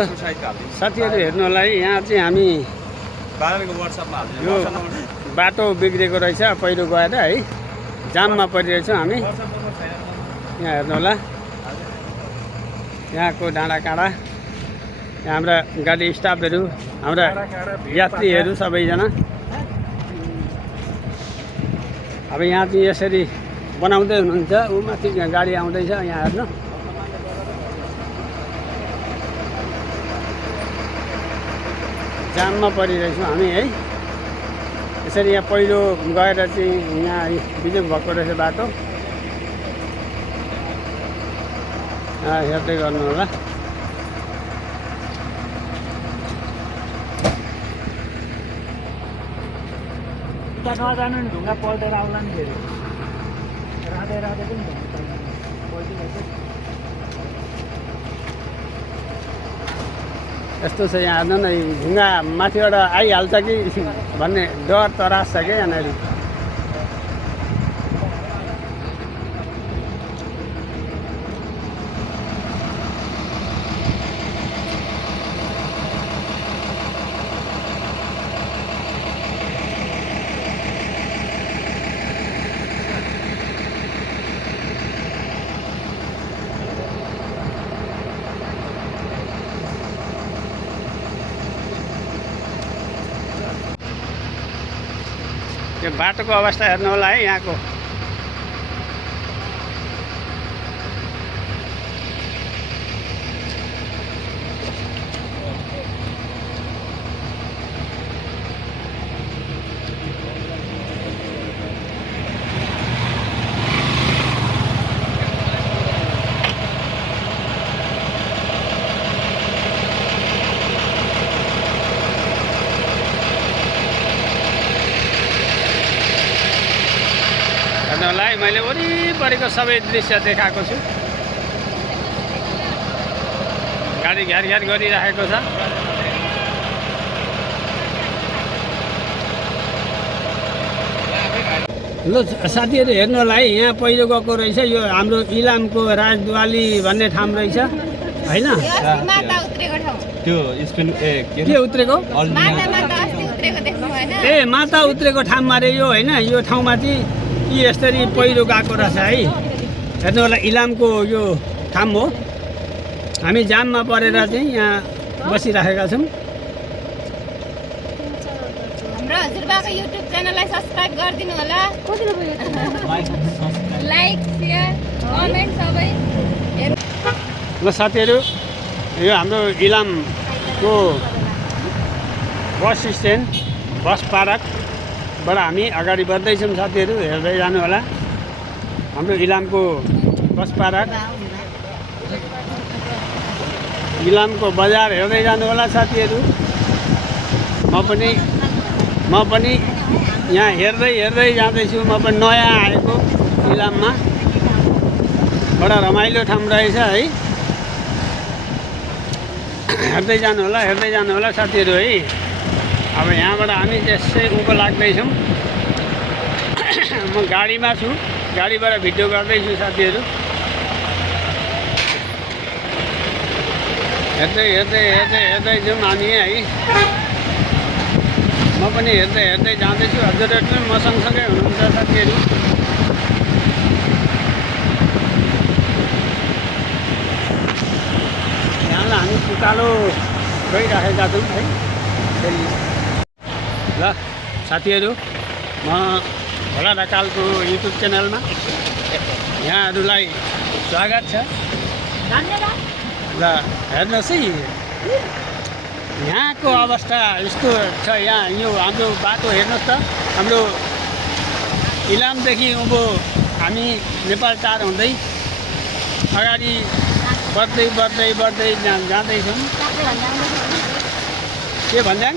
साथीहरू हेर्नु होला है, यहाँ चाहिँ हामी यो बाटो बिग्रेको रहेछ पहिरो गएर है, जाममा परिरहेछौँ हामी। यहाँ हेर्नु होला, यहाँको डाँडा काँडा, यहाँ हाम्रा गाडी स्टाफहरू, हाम्रा यात्रीहरू सबैजना। अब यहाँ चाहिँ यसरी बनाउँदै हुनुहुन्छ, ऊ माथि गाडी आउँदैछ, यहाँ हेर्नु। जाममा परिरहेछौँ हामी है, यसरी यहाँ पहिरो गएर चाहिँ यहाँ बिजोग भएको रहेछ बाटो, हेर्दै गर्नु होला। जानु नि ढुङ्गा पल्टेर आउला नि फेरि, राधे राधे पनि यस्तो छ यहाँ हेर्नु न, ढुङ्गा माथिबाट आइहाल्छ कि भन्ने डर तरास छ क्या यहाँनिर। यो बाटोको अवस्था हेर्नु होला है यहाँको। हेर्नुलाई मैले वरिपरिको सबै दृश्य देखाएको छु। गाडी घ्यार घ्यार गरिराखेको छ। ल साथीहरू हेर्नु होला है, यहाँ पहिरो गएको रहेछ, यो हाम्रो इलामको राजद्वाली भन्ने ठाउँ रहेछ होइन। के उत्रेको? ए माता उत्रेको ठाउँमा रे यो होइन, यो ठाउँमा चाहिँ यसरी पहिरो गएको रहेछ है। हेर्नु होला, इलामको यो ठाउँ हो। हामी जाममा परेर चाहिँ यहाँ बसिराखेका छौँ। हाम्रो हजुरबाको युट्युब च्यानललाई सब्स्क्राइब गरिदिनु होला। लाइक शेयर कमेन्ट सबै। ल साथीहरू, यो हाम्रो इलामको बस स्ट्यान्ड, बस पार्कबाट हामी अगाडि बढ्दैछौँ साथीहरू, हेर्दै जानु होला। हाम्रो इलामको बस पार्क, इलामको बजार हेर्दै जानु होला साथीहरू। म पनि यहाँ हेर्दै जाँदैछु। म पनि नयाँ आएको इलाममा, बडा रमाइलो ठाउँ रहेछ है। हेर्दै जानु होला साथीहरू है। अब यहाँबाट हामी त्यसै उँभो लाग्दैछौँ। म गाडीमा छु, गाडीबाट भिडियो गर्दैछु साथीहरू। हेर्दै जाउँ हामी है। म पनि हेर्दै जाँदैछु। हजुरहरू पनि म सँगसँगै हुनुहुन्छ साथीहरू। यहाँलाई हामी उकालो गइराखेका छौँ है। ल साथीहरू, म भोला ढकालको युट्युब च्यानलमा यहाँहरूलाई स्वागत छ। ल हेर्नुहोस् है, यहाँको अवस्था यस्तो छ। यहाँ यो हाम्रो बाटो हेर्नुहोस् त, हाम्रो इलामदेखि उँभो हामी नेपाल टार हुँदै अगाडि बढ्दै जाँदैछौँ। के भन्ज्याङ?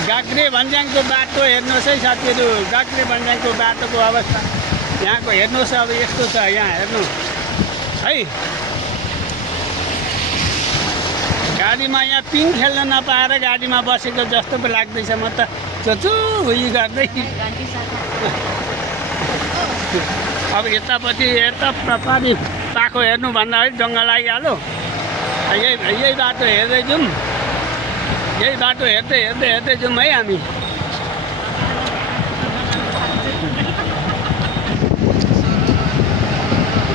गाग्रे भन्ज्याङको बाटो हेर्नुहोस् है साथीहरू। गाग्रे भन्ज्याङको बाटोको अवस्था यहाँको हेर्नुहोस्। अब यस्तो छ यहाँ हेर्नु है। गाडीमा यहाँ पिङ खेल्न नपाएर गाडीमा बसेको जस्तो पो लाग्दैछ। म त चोचो उयो गर्दै। अब यता पानी पाखो हेर्नु भन्दा है जङ्गल आइहाल्यो। यही बाटो हेर्दै जाउँ, यही बाटो हेर्दै हेर्दै हेर्दै जाउँ है हामी।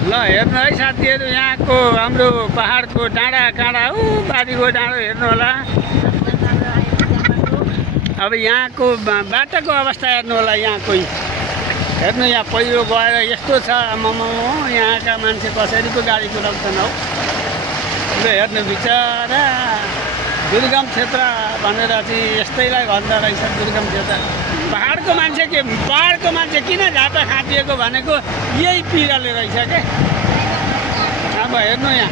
ल हेर्नु है साथीहरू, यहाँको हाम्रो पहाडको डाँडा काँडा बारीको डाँडो हेर्नु होला। अब यहाँको बाटोको अवस्था हेर्नु होला। यहाँको हेर्नु, यहाँ पहिरो गएर यस्तो छ। आमामा, यहाँका मान्छे कसरी पो गाडी कुदाउँछन् हौ। ल हेर्नु, बिचरा दुर्गम क्षेत्र भनेर चाहिँ यस्तैलाई भन्दो रहेछ, दुर्गम क्षेत्र। पहाडको मान्छे किन झापा खाँटिएको भनेको यही पिराले रहेछ के। अब हेर्नु यहाँ,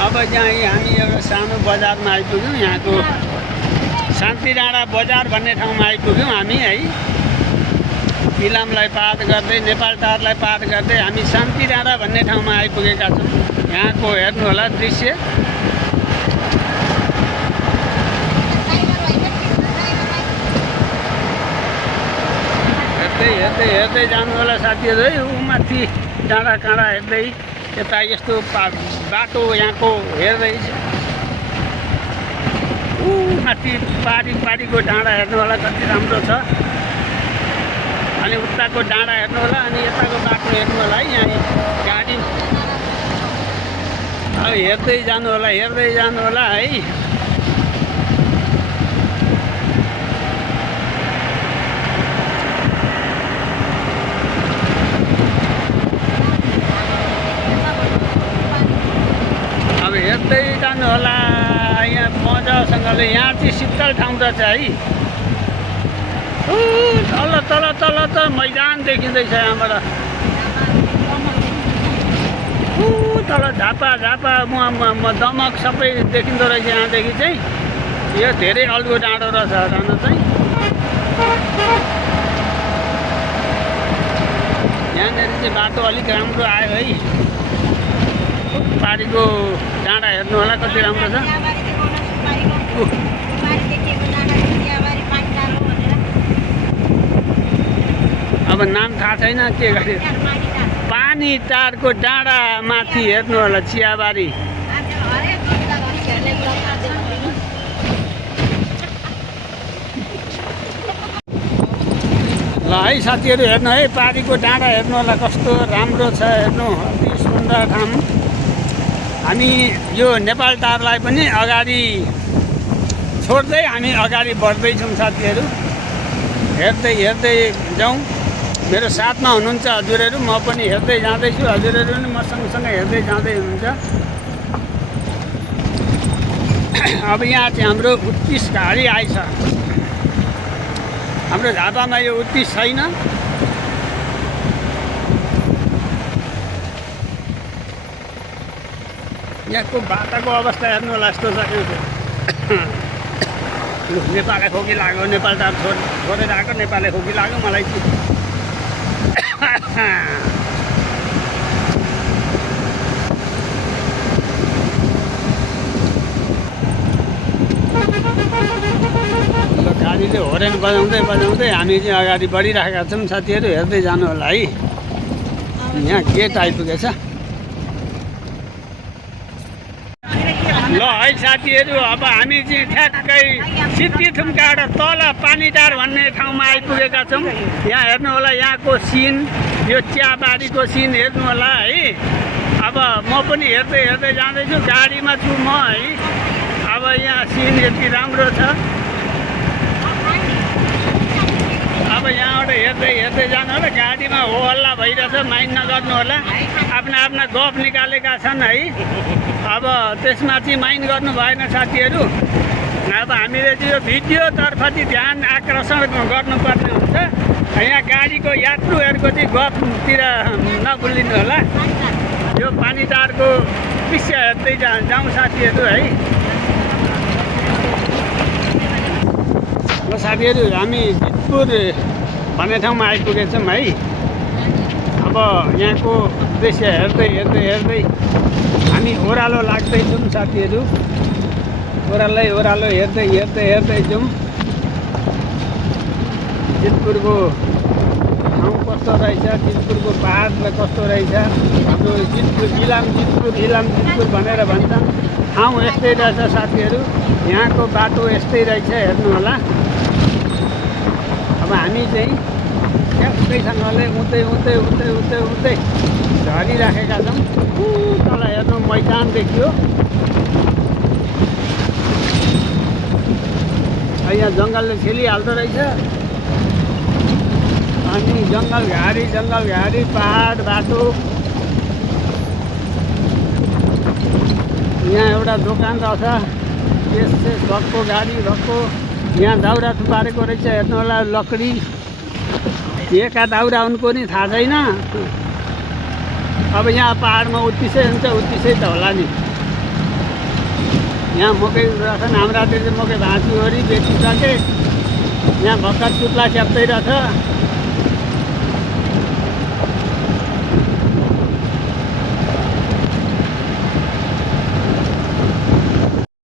अब यहाँ हामी एउटा सानो बजारमा आइपुग्यौँ। यहाँको शान्ति डाँडा बजार भन्ने ठाउँमा आइपुग्यौँ हामी है। इलामलाई पार गर्दै, नेपाल टारलाई पार गर्दै हामी शान्ति डाँडा भन्ने ठाउँमा आइपुगेका छौँ। यहाँको हेर्नु होला दृश्य। हेर्दै हेर्दै जानु होला साथीहरू है। माथि डाँडा काँडा हेर्दै, यता यस्तो बाटो यहाँको हेर्दै, माथि पारीको डाँडा हेर्नु होला कति राम्रो छ। अनि उताको डाँडा हेर्नु होला, अनि यताको बाटो हेर्नु होला है। यहाँ गाडी अब हेर्दै जानु होला है। अब हेर्दै जानु होला यहाँ मजासँगले। यहाँ चाहिँ शीतल ठाउँ रहेछ है। तल तल तल त मैदान देखिँदैछ यहाँबाट। तल झापा दमक सबै देखिँदो रहेछ यहाँदेखि चाहिँ। यो धेरै अल्गो डाँडो रहेछ जान चाहिँ। यहाँनिर चाहिँ बाटो अलिक राम्रो आयो है। पारीको डाँडा हेर्नु होला कति राम्रो छ। अब नाम थाहा छैन के गरे। पानी टारको डाँडा माथि हेर्नु होला चियाबारी। ल है साथीहरू हेर्नु है, पारीको डाँडा हेर्नु होला कस्तो राम्रो छ। हेर्नु अति सुन्दर ठाउँ। हामी यो नेपाल टारलाई पनि अगाडि छोड्दै हामी अगाडि बढ्दैछौँ साथीहरू। हेर्दै हेर्दै जाउँ। मेरो साथमा हुनुहुन्छ हजुरहरू, म पनि हेर्दै जाँदैछु। हजुरहरू पनि म सँगसँगै हेर्दै जाँदै हुनुहुन्छ। अब यहाँ चाहिँ हाम्रो उत्तिस घाडी आइछ। हाम्रो झापामा यो 29 छैन। यहाँको बाटाको अवस्था हेर्नु होला यस्तो छ। नेपाललाई खोकी लाग्यो, नेपाल टार छोडेर आएको, नेपाललाई खोकी लाग्यो मलाई चाहिँ। गाडीले होरेन बजाउँदै बजाउँदै हामी चाहिँ अगाडि बढिरहेका छौँ साथीहरू। हेर्दै जानु होला है। यहाँ गेट आइपुगेछ। ल है साथीहरू, अब हामी चाहिँ ठ्याक्कै सिद्धिथुम्काबाट तल पानीटार भन्ने ठाउँमा आइपुगेका छौँ। यहाँ हेर्नु होला यहाँको सिन, यो चियाबारीको सिन हेर्नु होला है। अब म पनि हेर्दै हेर्दै जाँदैछु, गाडीमा छु म है। अब यहाँ सिन यति राम्रो छ। अब यहाँबाट हेर्दै हेर्दै जानु होला। गाडीमा हो हल्ला भइरहेछ, माइन्ड नगर्नु होला। आफ्ना गफ निकालेका छन् है। अब त्यसमा चाहिँ माइन्ड गर्नु भएन साथीहरू। अब हामीले चाहिँ यो भिडियोतर्फ चाहिँ ध्यान आकर्षण गर्नुपर्ने हुन्छ। यहाँ गाडीको यात्रुहरूको चाहिँ गफतिर नभुलिनु होला। यो पानीटारको दृश्य हेर्दै जाउँ साथीहरू है। ल साथीहरू, हामी जितपुर भन्ने ठाउँमा आइपुगेछौँ है। अब यहाँको दृश्य हेर्दै हेर्दै हेर्दै हामी ओह्रालो लाग्दैछौँ साथीहरू। ओह्रालो हेर्दै हेर्दै हेर्दै जाउँ। जितपुरको ठाउँ कस्तो रहेछ, जितपुरको पाहाडलाई कस्तो रहेछ, हाम्रो जितपुर जितपुर भनेर भन्छन्। ठाउँ यस्तै रहेछ साथीहरू, यहाँको बाटो यस्तै रहेछ, हेर्नु होला। अब हामी चाहिँ ट्याक्कैसँगले उतै झरिराखेका छौँ। तल हेर्नु मैदान देखियो। यहाँ जङ्गलले छेलिहाल्दो रहेछ। अनि जङ्गल घारी पहाड बाटो। यहाँ एउटा दोकान रहेछ, यस भक्को गाडी भक्को। यहाँ दाउरा थुपारेको रहेछ, हेर्नु होला। लकडी का दाउरा उनको नि थाहा छैन। अब यहाँ पहाडमा उत्तिसै हुन्छ, उत्तिसै त होला नि। यहाँ मकै रहेछन्, हाम्रातिर चाहिँ मकै भाँचिवरी बेचिसके। यहाँ भर्खर चुत्ला च्याप्दै रहेछ।